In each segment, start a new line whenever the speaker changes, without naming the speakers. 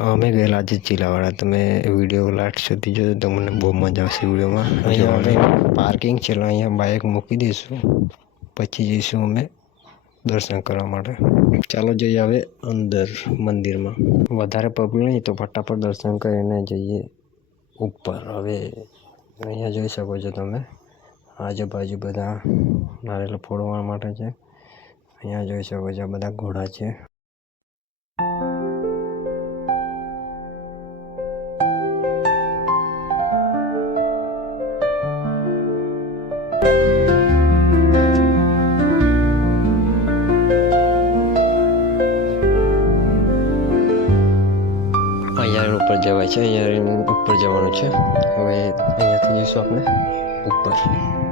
અમે ગયેલા આજે ચીલાવાડા. તમે વીડિયો લાસ્ટ સુધી જોજો તમને બહુ મજા આવશે વિડીયોમાં. અહીંયા અમે પાર્કિંગ છે એટલે અહીંયા બાઇક મૂકી દઈશું. પછી જઈશું અમે દર્શન કરવા માટે. ચાલો જઈએ હવે અંદર મંદિરમાં. વધારે પબ્લિક નહીં તો ફટાફટ દર્શન કરીને જઈએ ઉપર. હવે અહીંયા જોઈ શકો છો તમે. આજુબાજુ બધા નારેલ ફોડવા માટે છે. અહીંયા જોઈ શકો છો બધા ઘોડા છે. અહીંયા ઉપર જવાય છે અહીંયા ઉપર જવાનું છે. હવે અહીંયાથી જઈશું આપણે ઉપર.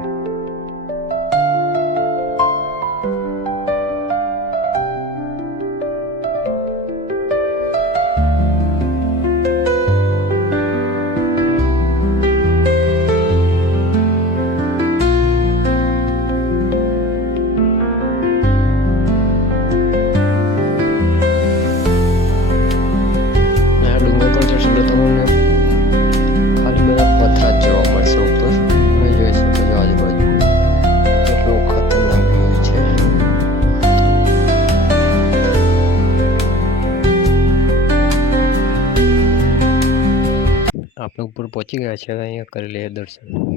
આપણે ઉપર પહોંચી ગયા છે અહીંયા કરી લઈએ દર્શન.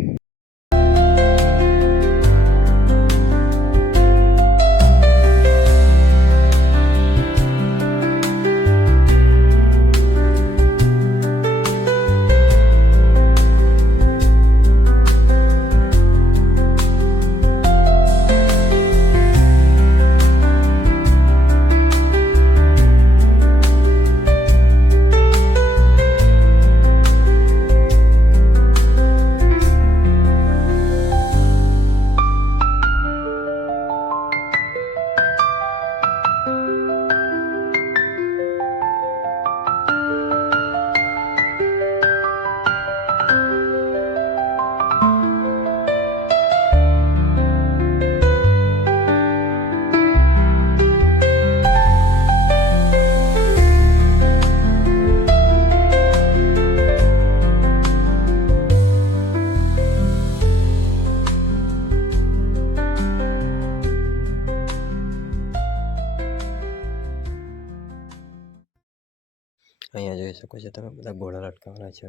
અહીંયા જોઈ શકો છો. તમે બધા ઘોડા લટકાવેલા છે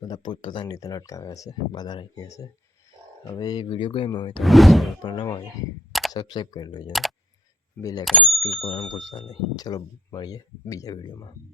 બધા પોતપોતાની રીતે લટકાવ્યા હશે, બધા રાખી હશે. હવે વીડિયો ગમ્યો હોય તો પણ ન હોય સબસ્ક્રાઈબ કરી લેજો. બે લાઇકન ક્લિક કરવાનું ભૂલતા નહીં. ચલો મળીએ બીજા વિડીયોમાં.